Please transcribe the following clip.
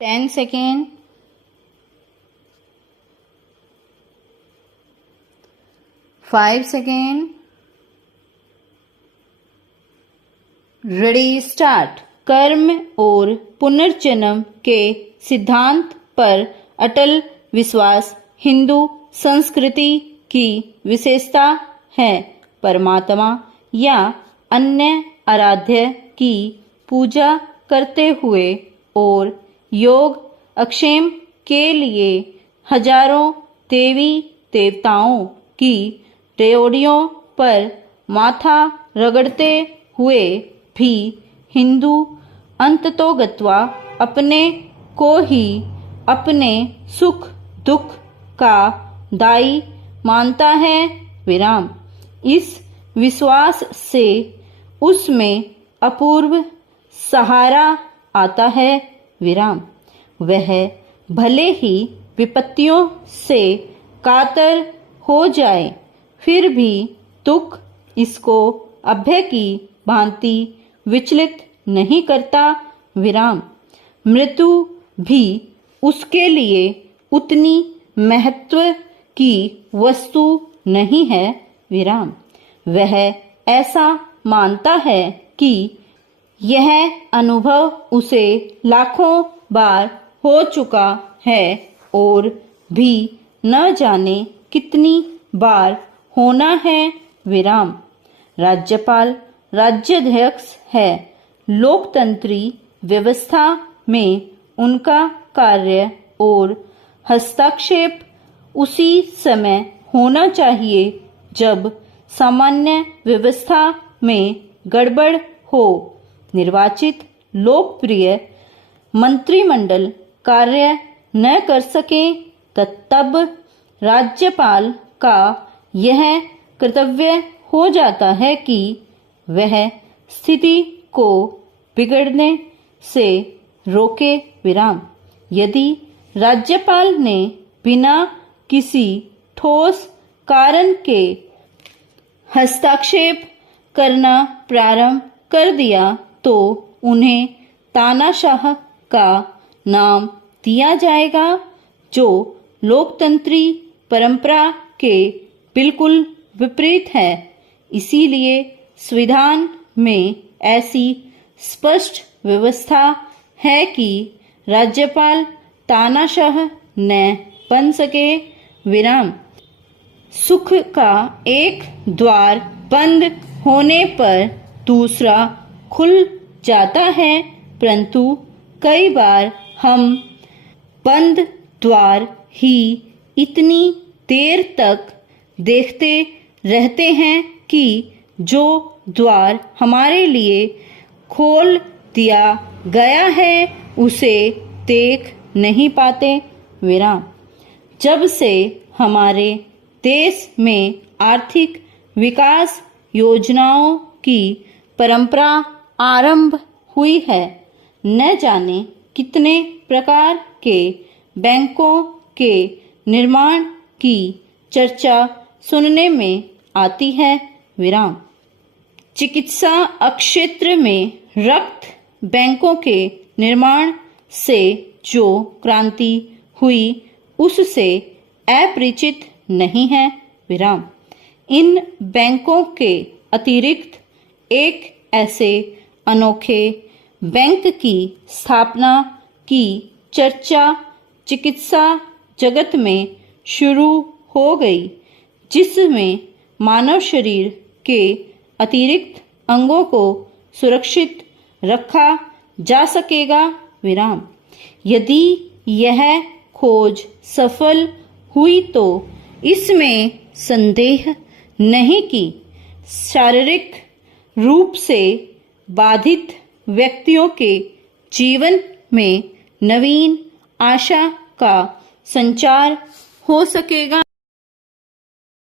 10 second, 5 second, ready start. कर्म और पुनर्जन्म के सिद्धांत पर अटल विश्वास हिंदू संस्कृति की विशेषता है। परमात्मा या अन्य आराध्य की पूजा करते हुए और योग अक्षेम के लिए हजारों देवी देवताओं की ड्योढ़ियों पर माथा रगड़ते हुए भी हिंदू अंततोगत्वा अपने को ही अपने सुख दुख का दायी मानता है। विराम। इस विश्वास से उसमें अपूर्व सहारा आता है। विराम। वह भले ही विपत्तियों से कातर हो जाए, फिर भी दुख इसको अभय की भांति विचलित नहीं करता। विराम। मृत्यु भी उसके लिए उतनी महत्व की वस्तु नहीं है। विराम। वह ऐसा मानता है कि यह अनुभव उसे लाखों बार हो चुका है और भी न जाने कितनी बार होना है। विराम। राज्यपाल राज्याध्यक्ष है। लोकतंत्री व्यवस्था में उनका कार्य और हस्तक्षेप उसी समय होना चाहिए जब सामान्य व्यवस्था में गड़बड़ हो। निर्वाचित लोकप्रिय मंत्रिमंडल कार्य न कर सके तब राज्यपाल का यह कर्तव्य हो जाता है कि वह स्थिति को बिगड़ने से रोके। विराम। यदि राज्यपाल ने बिना किसी ठोस कारण के हस्तक्षेप करना प्रारंभ कर दिया तो उन्हें तानाशाह का नाम दिया जाएगा, जो लोकतंत्री परंपरा के बिल्कुल विपरीत है। इसीलिए संविधान में ऐसी स्पष्ट व्यवस्था है कि राज्यपाल तानाशाह न बन सके। विराम। सुख का एक द्वार बंद होने पर दूसरा खुल जाता है, परंतु कई बार हम बंद द्वार ही इतनी देर तक देखते रहते हैं कि जो द्वार हमारे लिए खोल दिया गया है उसे देख नहीं पाते। विराम। जब से हमारे देश में आर्थिक विकास योजनाओं की परंपरा आरंभ हुई है, न जाने कितने प्रकार के बैंकों के निर्माण की चर्चा सुनने में आती है। विराम। चिकित्सा क्षेत्र में रक्त बैंकों के निर्माण से जो क्रांति हुई उससे अपरिचित नहीं है। विराम। इन बैंकों के अतिरिक्त एक ऐसे अनोखे बैंक की स्थापना की चर्चा चिकित्सा जगत में शुरू हो गई, जिसमें मानव शरीर के अतिरिक्त अंगों को सुरक्षित रखा जा सकेगा। विराम। यदि यह खोज सफल हुई तो इसमें संदेह नहीं कि शारीरिक रूप से बाधित व्यक्तियों के जीवन में नवीन आशा का संचार हो सकेगा।